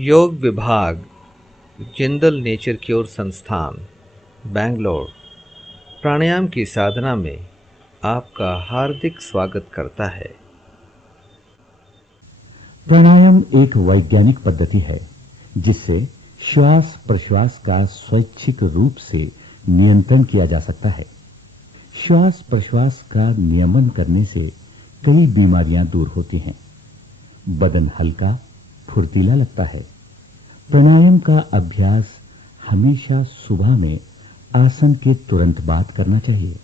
योग विभाग, Jindal nature cure संस्थान, बेंगलोर प्राणायाम की साधना में आपका हार्दिक स्वागत करता है। प्राणायाम एक वैज्ञानिक पद्धति है जिससे श्वास प्रश्वास का स्वैच्छिक रूप से नियंत्रण किया जा सकता है। श्वास प्रश्वास का नियमन करने से कई बीमारियां दूर होती हैं। बदन हल्का फुर्तीला लगता है। प्राणायाम का अभ्यास हमेशा सुबह में आसन के तुरंत बाद करना चाहिए।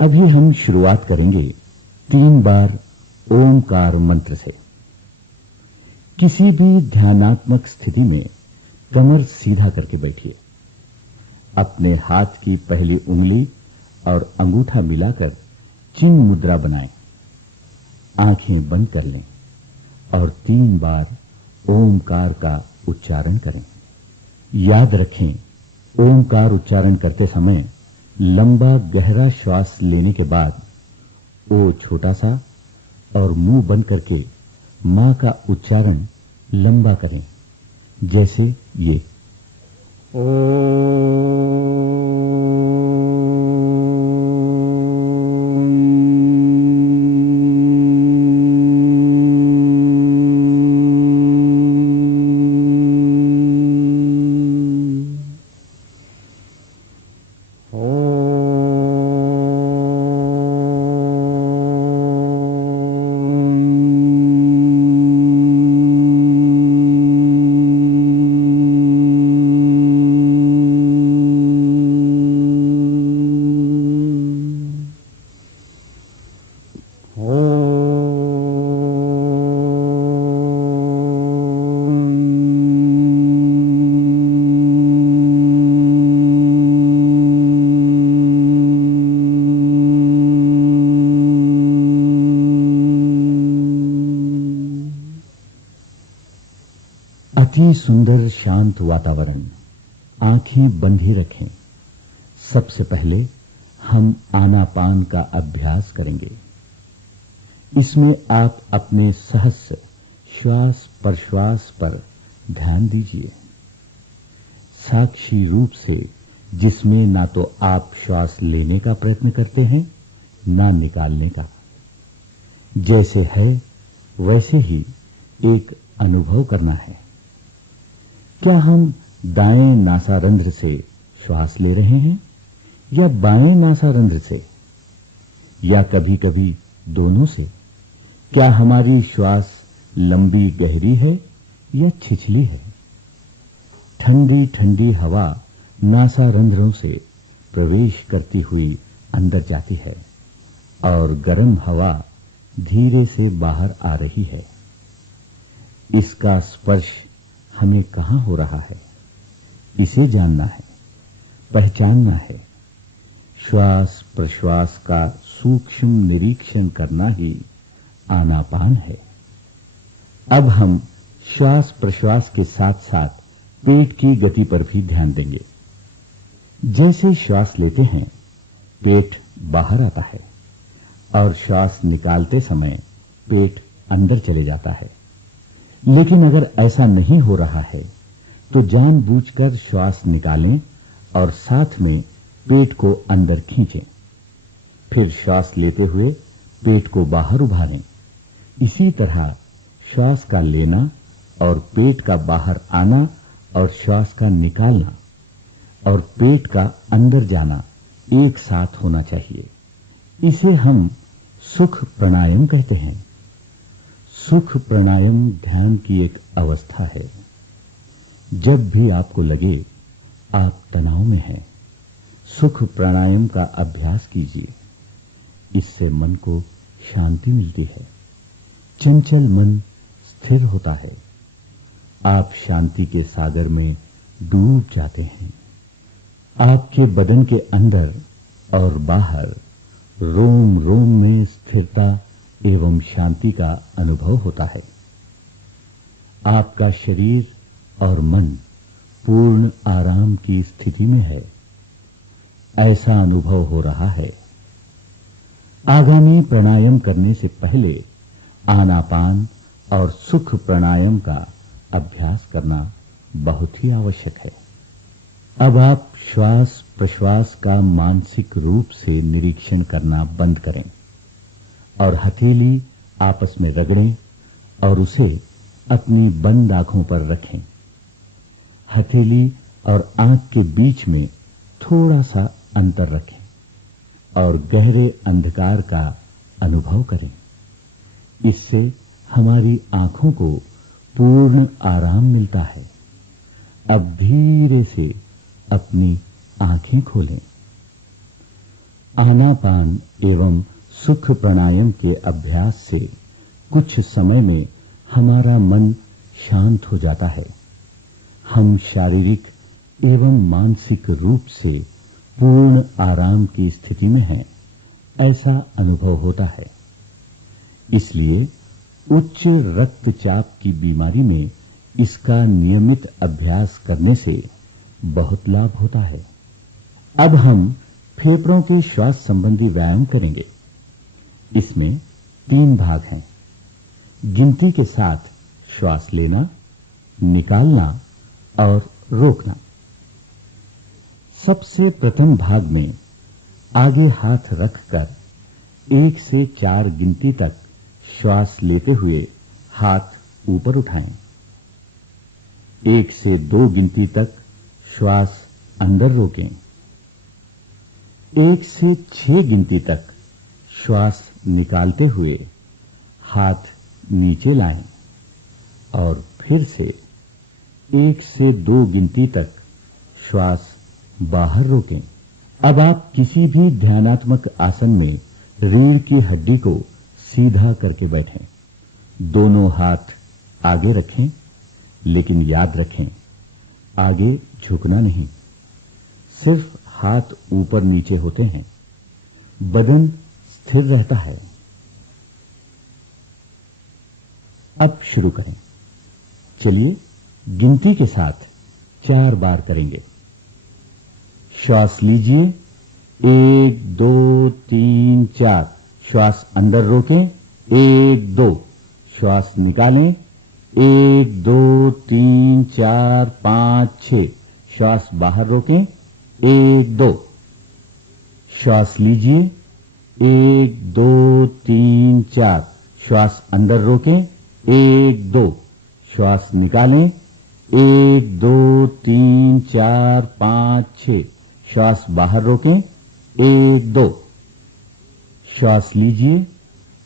अभी हम शुरुआत करेंगे 3 बार ओमकार मंत्र से। किसी भी ध्यानात्मक स्थिति में कमर सीधा करके बैठिए। अपने हाथ की पहली उंगली और अंगूठा मिलाकर चिन्ह मुद्रा बनाएं। आंखें बंद कर लें और 3 बार ओमकार का उच्चारण करें। याद रखें, ओमकार उच्चारण करते समय लंबा गहरा श्वास लेने के बाद ओ छोटा सा और मुंह बंद करके मां का उच्चारण लंबा करें, जैसे ये अति सुंदर शांत वातावरण। आंखें बंद ही रखें। सबसे पहले हम आनापान का अभ्यास करेंगे। इसमें आप अपने सहस्र श्वास प्रश्वास पर ध्यान दीजिए, साक्षी रूप से, जिसमें ना तो आप श्वास लेने का प्रयत्न करते हैं ना निकालने का। जैसे है वैसे ही एक अनुभव करना है। क्या हम दाएं नासारंध्र से श्वास ले रहे हैं या बाएं नासारंध्र से, या कभी-कभी दोनों से? क्या हमारी श्वास लंबी गहरी है या छिछली है? ठंडी ठंडी हवा नासारंध्रों से प्रवेश करती हुई अंदर जाती है और गर्म हवा धीरे से बाहर आ रही है। इसका स्पर्श हमें कहां हो रहा है, इसे जानना है, पहचानना है। श्वास प्रश्वास का सूक्ष्म निरीक्षण करना ही आनापान है। अब हम श्वास प्रश्वास के साथ साथ पेट की गति पर भी ध्यान देंगे। जैसे श्वास लेते हैं पेट बाहर आता है और श्वास निकालते समय पेट अंदर चले जाता है। लेकिन अगर ऐसा नहीं हो रहा है तो जानबूझकर श्वास निकालें और साथ में पेट को अंदर खींचें। फिर श्वास लेते हुए पेट को बाहर उभारें। इसी तरह श्वास का लेना और पेट का बाहर आना और श्वास का निकालना और पेट का अंदर जाना एक साथ होना चाहिए। इसे हम सुख प्राणायाम कहते हैं। सुख प्राणायाम ध्यान की एक अवस्था है। जब भी आपको लगे आप तनाव में हैं, सुख प्राणायाम का अभ्यास कीजिए। इससे मन को शांति मिलती है। चंचल मन स्थिर होता है। आप शांति के सागर में डूब जाते हैं। आपके बदन के अंदर और बाहर रोम रोम में स्थिरता एवं शांति का अनुभव होता है। आपका शरीर और मन पूर्ण आराम की स्थिति में है, ऐसा अनुभव हो रहा है। आगामी प्राणायाम करने से पहले आनापान और सुख प्राणायाम का अभ्यास करना बहुत ही आवश्यक है। अब आप श्वास प्रश्वास का मानसिक रूप से निरीक्षण करना बंद करें और हथेली आपस में रगड़ें और उसे अपनी बंद आंखों पर रखें। हथेली और आंख के बीच में थोड़ा सा अंतर रखें और गहरे अंधकार का अनुभव करें। इससे हमारी आंखों को पूर्ण आराम मिलता है। अब धीरे से अपनी आंखें खोलें। आनापान एवं सुख प्राणायाम के अभ्यास से कुछ समय में हमारा मन शांत हो जाता है। हम शारीरिक एवं मानसिक रूप से पूर्ण आराम की स्थिति में हैं, ऐसा अनुभव होता है। इसलिए उच्च रक्तचाप की बीमारी में इसका नियमित अभ्यास करने से बहुत लाभ होता है। अब हम फेफड़ों के श्वास संबंधी व्यायाम करेंगे। इसमें 3 भाग हैं। गिनती के साथ श्वास लेना, निकालना और रोकना। सबसे प्रथम भाग में आगे हाथ रखकर 1 से 4 गिनती तक श्वास लेते हुए हाथ ऊपर उठाएं। 1 से 2 गिनती तक श्वास अंदर रोकें। 1 से 6 गिनती तक श्वास निकालते हुए हाथ नीचे लाएं और फिर से 1 से 2 गिनती तक श्वास बाहर रोकें। अब आप किसी भी ध्यानात्मक आसन में रीढ़ की हड्डी को सीधा करके बैठें। दोनों हाथ आगे रखें, लेकिन याद रखें आगे झुकना नहीं। सिर्फ हाथ ऊपर नीचे होते हैं, बदन स्थिर रहता है। अब शुरू करें। चलिए गिनती के साथ 4 बार करेंगे। श्वास लीजिए, 1 2 3 4। श्वास अंदर रोकें, 1 2। श्वास निकालें, 1 2 3 4 5 6। श्वास बाहर रोकें, 1 2। श्वास लीजिए, 1 2 3 4। श्वास अंदर रोकें, 1 2। श्वास निकालें, 1 2 3 4 5 6। श्वास बाहर रोकें, 1 2। श्वास लीजिए,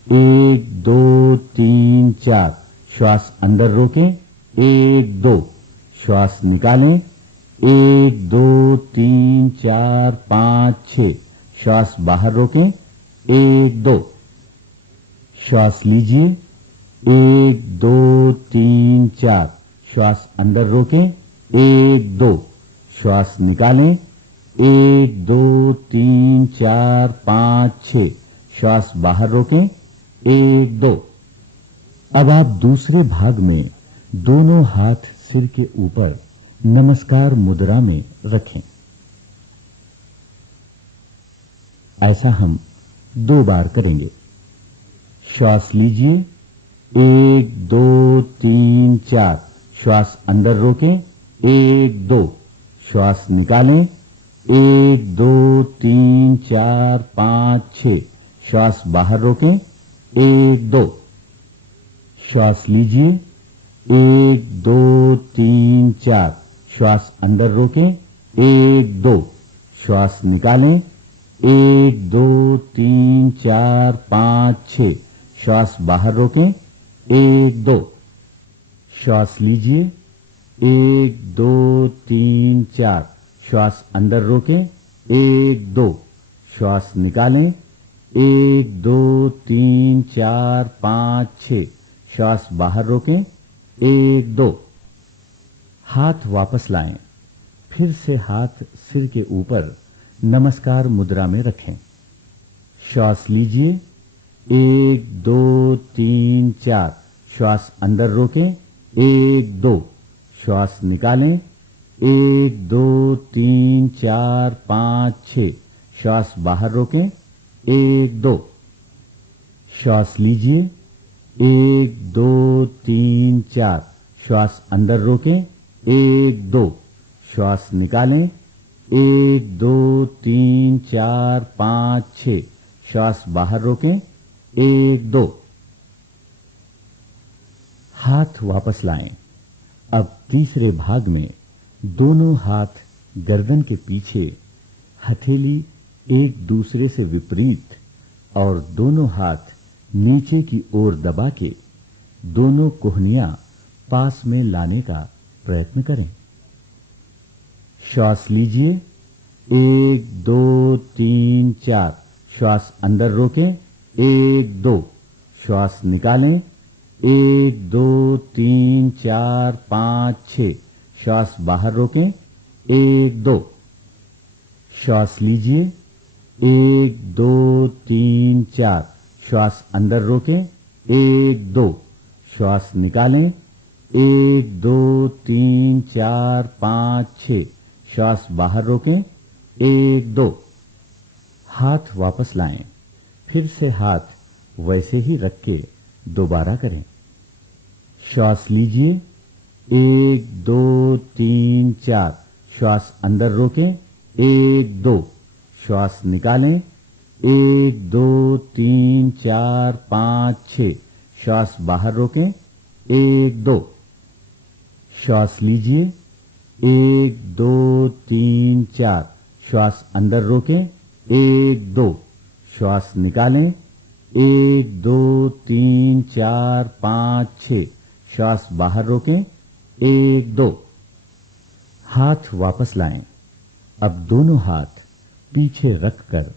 1 2 3 4। श्वास अंदर रोकें, 1 2। श्वास निकालें, 1 2 3 4 5 6। श्वास बाहर रोकें, 1 2। श्वास लीजिए, 1 2 3 4। श्वास अंदर रोकें, 1 2। श्वास निकालें, 1 2 3 4 5 6। श्वास बाहर रोकें, 1 2। अब आप दूसरे भाग में दोनों हाथ सिर के ऊपर नमस्कार मुद्रा में रखें। ऐसा हम 2 बार करेंगे। श्वास लीजिए, 1 2 3 4। श्वास अंदर रोकें, 1 2। श्वास निकालें, 1 2 3 4 5 6। श्वास बाहर रोकें, 1 2। श्वास लीजिए, 1 2 3 4। श्वास अंदर रोकें, 1 2। श्वास निकालें, 1 2 3 4 5 6। श्वास बाहर रोकें, 1 2। श्वास लीजिए, 1 2 3 4। श्वास अंदर रोकें, 1 2। श्वास निकालें, 1 2 3 4 5 6। श्वास बाहर रोकें, 1 2। हाथ वापस लाएं। फिर से हाथ सिर के ऊपर नमस्कार मुद्रा में रखें। श्वास लीजिए, 1 2 3 4। श्वास अंदर रोकें, 1 2। श्वास निकालें, 1 2 3 4 5 6। श्वास बाहर रोकें, 1 2। श्वास लीजिए, 1 2 3 4। श्वास अंदर रोकें, 1 2, श्वास निकालें, 1 2 3 4 5 6, श्वास बाहर रोकें, 1 2। हाथ वापस लाएं। अब तीसरे भाग में दोनों हाथ गर्दन के पीछे, हथेली एक दूसरे से विपरीत और दोनों हाथ नीचे की ओर दबा के दोनों कोहनियां पास में लाने का प्रयत्न करें। श्वास लीजिए, 1 2 3 4, श्वास अंदर रोकें, 1 2, श्वास निकालें, 1 2 3 4 5 6, श्वास बाहर रोकें, 1 2। श्वास लीजिए, 1 2 3 4, श्वास अंदर रोकें, 1 2, श्वास निकालें, 1 2 3 4 5 6, श्वास बाहर रोकें, 1 2। हाथ वापस लाएं। फिर से हाथ वैसे ही रख के दोबारा करें। श्वास लीजिए, 1 2 3 4, श्वास अंदर रोकें, 1 2, श्वास निकालें, 1 2 3 4 5 6, श्वास बाहर रोकें, 1 2। श्वास लीजिए, 1 2 3 4, श्वास अंदर रोकें, 1 2, श्वास निकालें, 1 2 3 4 5 6, श्वास बाहर रोकें, 1 2। हाथ वापस लाएं। अब दोनों हाथ पीछे रखकर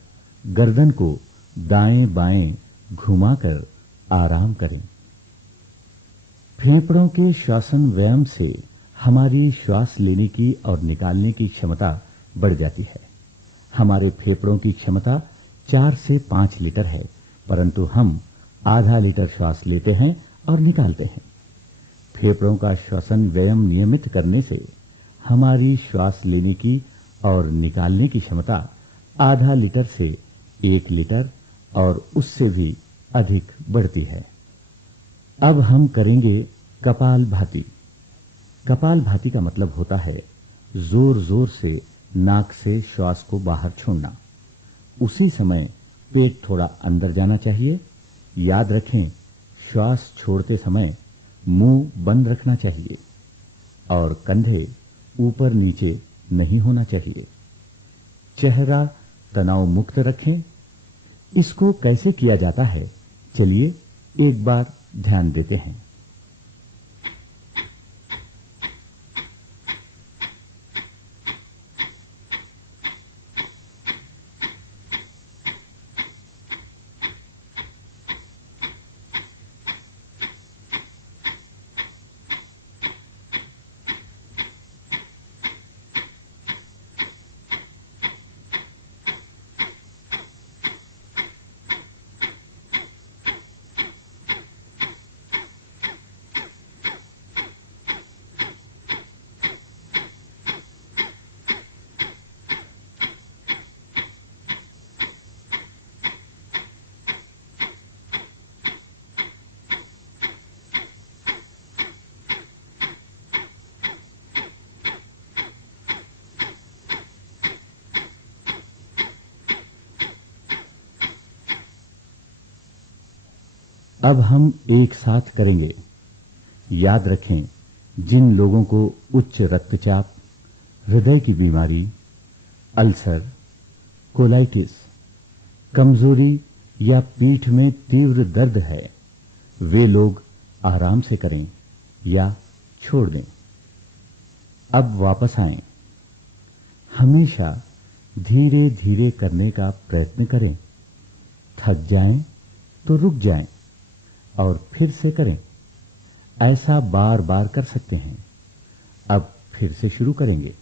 गर्दन को दाएं बाएं घुमाकर आराम करें। फेफड़ों के श्वसन व्यायाम से हमारी श्वास लेने की और निकालने की क्षमता बढ़ जाती है। हमारे फेफड़ों की क्षमता 4 से 5 लीटर है, परंतु हम आधा लीटर श्वास लेते हैं और निकालते हैं। फेफड़ों का श्वसन व्यायाम नियमित करने से हमारी श्वास लेने की और निकालने की क्षमता आधा लीटर से 1 लीटर और उससे भी अधिक बढ़ती है। अब हम करेंगे कपालभाति। कपालभाति का मतलब होता है जोर जोर से नाक से श्वास को बाहर छोड़ना। उसी समय पेट थोड़ा अंदर जाना चाहिए। याद रखें, श्वास छोड़ते समय मुंह बंद रखना चाहिए और कंधे ऊपर नीचे नहीं होना चाहिए। चेहरा तनाव मुक्त रखें। इसको कैसे किया जाता है, चलिए एक बार ध्यान देते हैं। अब हम एक साथ करेंगे। याद रखें, जिन लोगों को उच्च रक्तचाप, हृदय की बीमारी, अल्सर, कोलाइटिस, कमजोरी या पीठ में तीव्र दर्द है, वे लोग आराम से करें या छोड़ दें। अब वापस आएं। हमेशा धीरे धीरे करने का प्रयत्न करें। थक जाएं तो रुक जाएं और फिर से करें। ऐसा बार बार कर सकते हैं। अब फिर से शुरू करेंगे।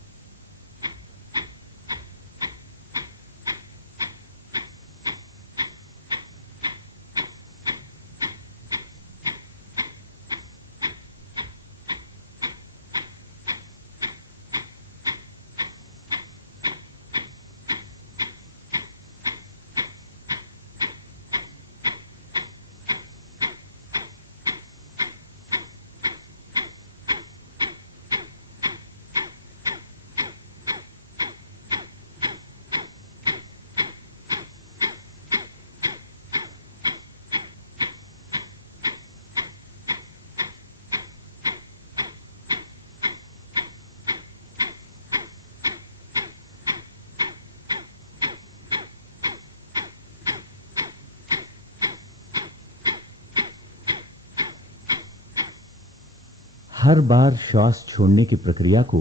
हर बार श्वास छोड़ने की प्रक्रिया को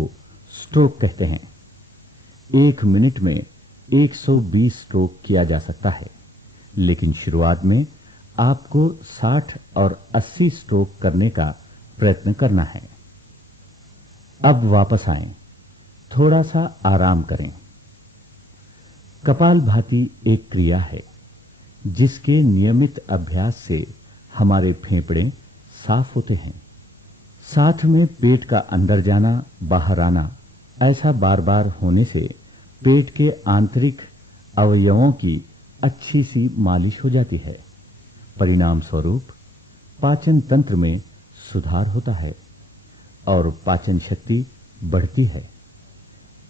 स्ट्रोक कहते हैं। 1 मिनट में 120 स्ट्रोक किया जा सकता है, लेकिन शुरुआत में आपको 60 और 80 स्ट्रोक करने का प्रयत्न करना है। अब वापस आएं, थोड़ा सा आराम करें। कपालभाति एक क्रिया है जिसके नियमित अभ्यास से हमारे फेफड़े साफ होते हैं। साथ में पेट का अंदर जाना बाहर आना, ऐसा बार बार होने से पेट के आंतरिक अवयवों की अच्छी सी मालिश हो जाती है। परिणाम स्वरूप पाचन तंत्र में सुधार होता है और पाचन शक्ति बढ़ती है।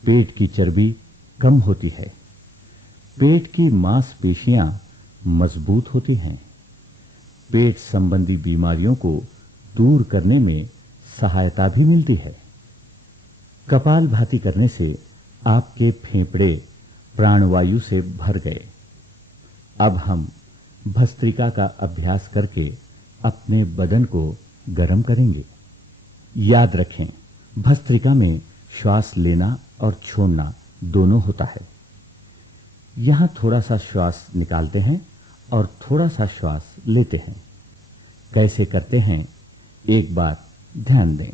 पेट की चर्बी कम होती है। पेट की मांसपेशियां मजबूत होती हैं। पेट संबंधी बीमारियों को दूर करने में सहायता भी मिलती है। कपालभाति करने से आपके फेफड़े प्राणवायु से भर गए। अब हम भस्त्रिका का अभ्यास करके अपने बदन को गर्म करेंगे। याद रखें, भस्त्रिका में श्वास लेना और छोड़ना दोनों होता है। यहां थोड़ा सा श्वास निकालते हैं और थोड़ा सा श्वास लेते हैं। कैसे करते हैं, एक बार ध्यान दें।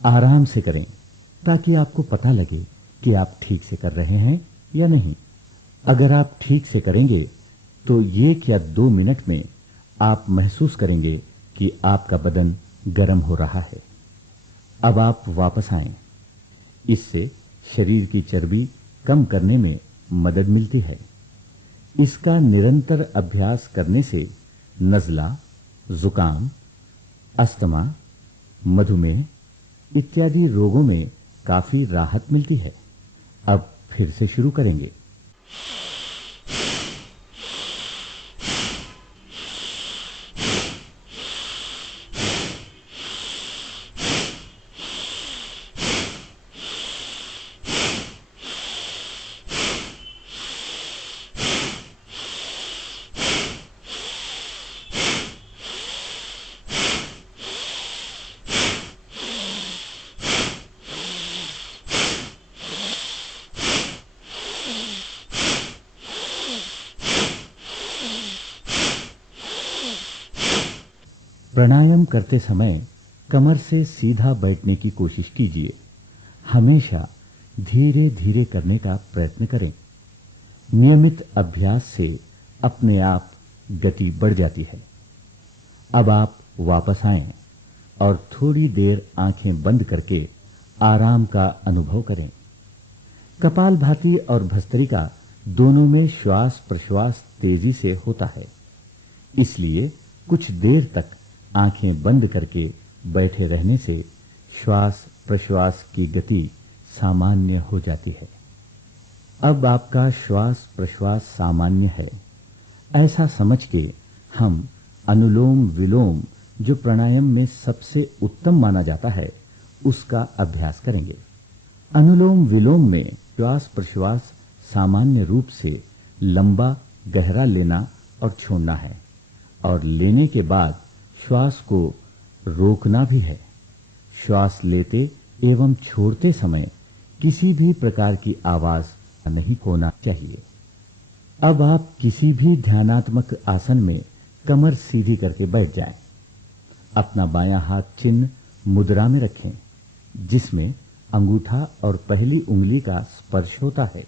आराम से करें ताकि आपको पता लगे कि आप ठीक से कर रहे हैं या नहीं। अगर आप ठीक से करेंगे तो 1 या 2 मिनट में आप महसूस करेंगे कि आपका बदन गर्म हो रहा है। अब आप वापस आएं। इससे शरीर की चर्बी कम करने में मदद मिलती है। इसका निरंतर अभ्यास करने से नज़ला, जुकाम, अस्थमा, मधुमेह इत्यादि रोगों में काफी राहत मिलती है। अब फिर से शुरू करेंगे। प्राणायाम करते समय कमर से सीधा बैठने की कोशिश कीजिए। हमेशा धीरे धीरे करने का प्रयत्न करें। नियमित अभ्यास से अपने आप गति बढ़ जाती है। अब आप वापस आएं और थोड़ी देर आंखें बंद करके आराम का अनुभव करें। कपालभाति और भस्त्रिका दोनों में श्वास प्रश्वास तेजी से होता है, इसलिए कुछ देर तक आंखें बंद करके बैठे रहने से श्वास प्रश्वास की गति सामान्य हो जाती है। अब आपका श्वास प्रश्वास सामान्य है, ऐसा समझ के हम अनुलोम विलोम, जो प्राणायाम में सबसे उत्तम माना जाता है, उसका अभ्यास करेंगे। अनुलोम विलोम में श्वास प्रश्वास सामान्य रूप से लंबा गहरा लेना और छोड़ना है, और लेने के बाद श्वास को रोकना भी है। श्वास लेते एवं छोड़ते समय किसी भी प्रकार की आवाज नहीं होना चाहिए। अब आप किसी भी ध्यानात्मक आसन में कमर सीधी करके बैठ जाएं। अपना बायां हाथ चिन्ह मुद्रा में रखें, जिसमें अंगूठा और पहली उंगली का स्पर्श होता है,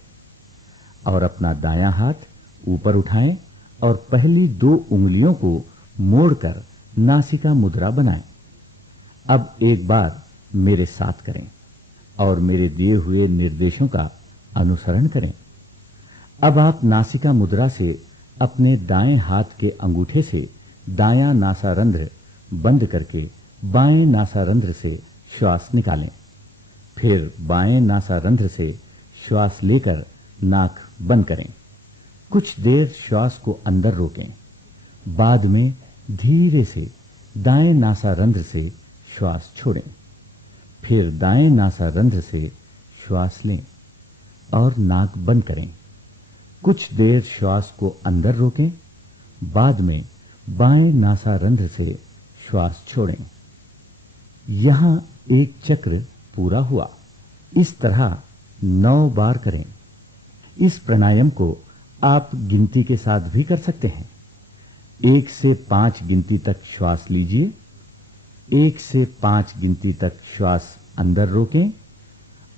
और अपना दायां हाथ ऊपर उठाएं और पहली 2 उंगलियों को मोड़कर नासिका मुद्रा बनाएं। अब एक बार मेरे साथ करें और मेरे दिए हुए निर्देशों का अनुसरण करें। अब आप नासिका मुद्रा से अपने दाएं हाथ के अंगूठे से दायां नासारंध्र बंद करके बाएं नासारंध्र से श्वास निकालें। फिर बाएं नासारंध्र से श्वास लेकर नाक बंद करें। कुछ देर श्वास को अंदर रोकें। बाद में धीरे से दाएं नासारंध्र से श्वास छोड़ें। फिर दाएं नासारंध्र से श्वास लें और नाक बंद करें। कुछ देर श्वास को अंदर रोकें। बाद में बाएं नासारंध्र से श्वास छोड़ें। यहां एक चक्र पूरा हुआ। इस तरह 9 बार करें। इस प्राणायाम को आप गिनती के साथ भी कर सकते हैं। 1 से 5 गिनती तक श्वास लीजिए। 1 से 5 गिनती तक श्वास अंदर रोकें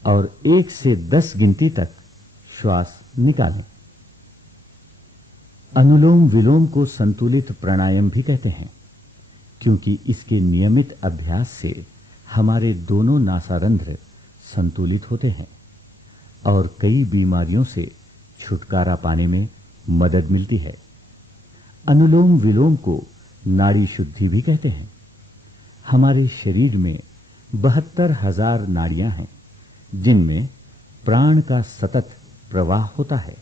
और 1 से 10 गिनती तक श्वास निकालें। अनुलोम विलोम को संतुलित प्राणायाम भी कहते हैं, क्योंकि इसके नियमित अभ्यास से हमारे दोनों नासारंध्र संतुलित होते हैं और कई बीमारियों से छुटकारा पाने में मदद मिलती है। अनुलोम विलोम को नाड़ी शुद्धि भी कहते हैं। हमारे शरीर में 72,000 नाड़ियां हैं, जिनमें प्राण का सतत प्रवाह होता है।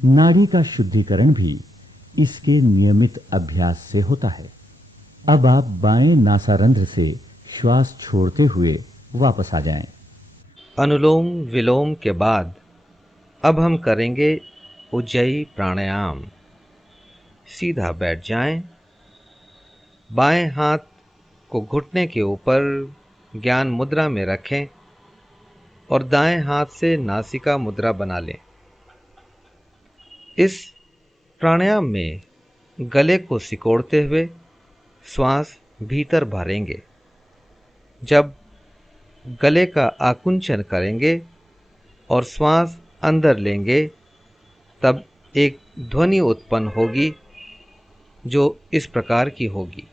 नाड़ी का शुद्धिकरण भी इसके नियमित अभ्यास से होता है। अब आप बाएं नासारंध्र से श्वास छोड़ते हुए वापस आ जाएं। अनुलोम विलोम के बाद अब हम करेंगे उज्जयी प्राणायाम। सीधा बैठ जाएं। बाएं हाथ को घुटने के ऊपर ज्ञान मुद्रा में रखें और दाएं हाथ से नासिका मुद्रा बना लें। इस प्राणायाम में गले को सिकोड़ते हुए श्वास भीतर भरेंगे। जब गले का आकुंचन करेंगे और श्वास अंदर लेंगे, तब एक ध्वनि उत्पन्न होगी जो इस प्रकार की होगी।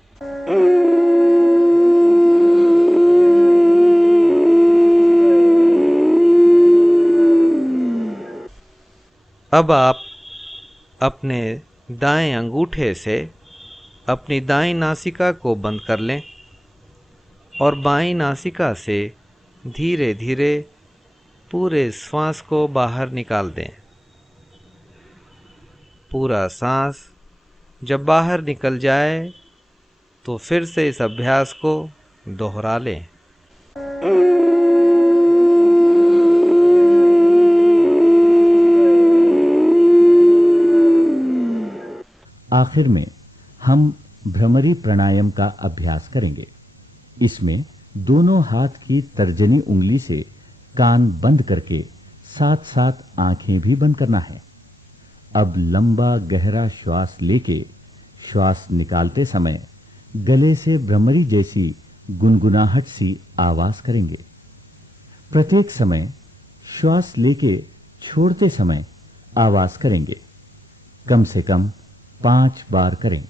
अब आप अपने दाएं अंगूठे से अपनी दाईं नासिका को बंद कर लें और बाईं नासिका से धीरे धीरे पूरे श्वास को बाहर निकाल दें। पूरा सांस जब बाहर निकल जाए तो फिर से इस अभ्यास को दोहरा लें। आखिर में हम भ्रमरी प्राणायाम का अभ्यास करेंगे। इसमें दोनों हाथ की तर्जनी उंगली से कान बंद करके साथ साथ आंखें भी बंद करना है। अब लंबा गहरा श्वास लेके श्वास निकालते समय गले से भ्रमरी जैसी गुनगुनाहट सी आवाज करेंगे। प्रत्येक समय श्वास लेके छोड़ते समय आवाज करेंगे। कम से कम 5 बार करें।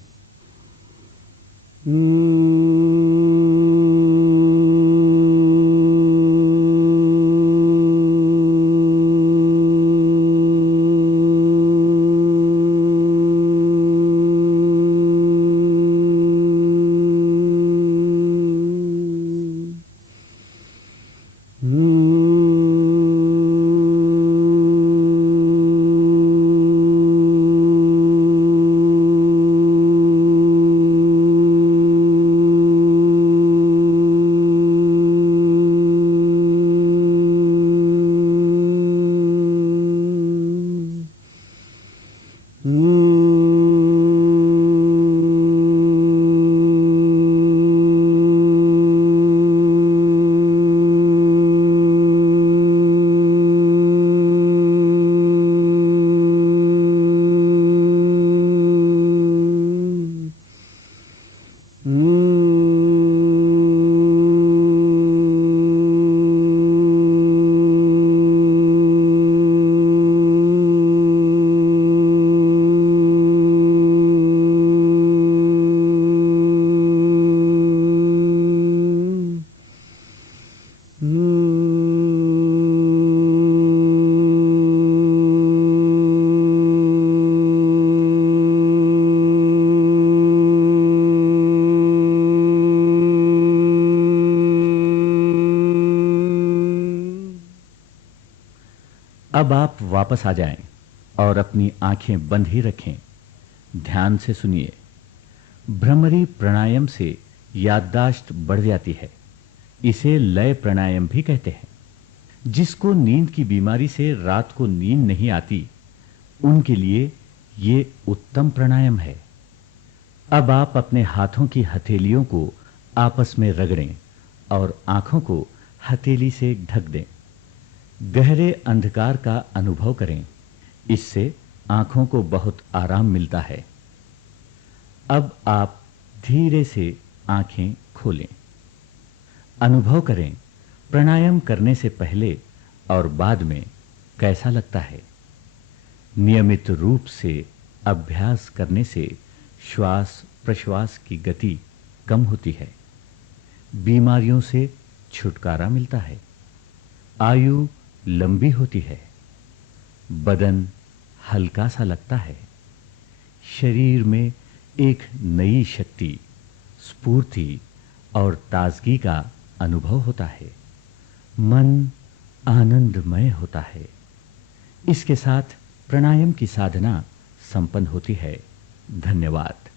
अब आप वापस आ जाएं और अपनी आंखें बंद ही रखें। ध्यान से सुनिए। भ्रमरी प्राणायाम से याददाश्त बढ़ जाती है। इसे लय प्राणायाम भी कहते हैं। जिसको नींद की बीमारी से रात को नींद नहीं आती, उनके लिए ये उत्तम प्राणायाम है। अब आप अपने हाथों की हथेलियों को आपस में रगड़ें और आंखों को हथेली से ढक दें। गहरे अंधकार का अनुभव करें। इससे आंखों को बहुत आराम मिलता है। अब आप धीरे से आंखें खोलें। अनुभव करें प्राणायाम करने से पहले और बाद में कैसा लगता है। नियमित रूप से अभ्यास करने से श्वास प्रश्वास की गति कम होती है, बीमारियों से छुटकारा मिलता है, आयु लंबी होती है, बदन हल्का सा लगता है, शरीर में एक नई शक्ति, स्फूर्ति और ताजगी का अनुभव होता है, मन आनंदमय होता है। इसके साथ प्राणायाम की साधना संपन्न होती है। धन्यवाद।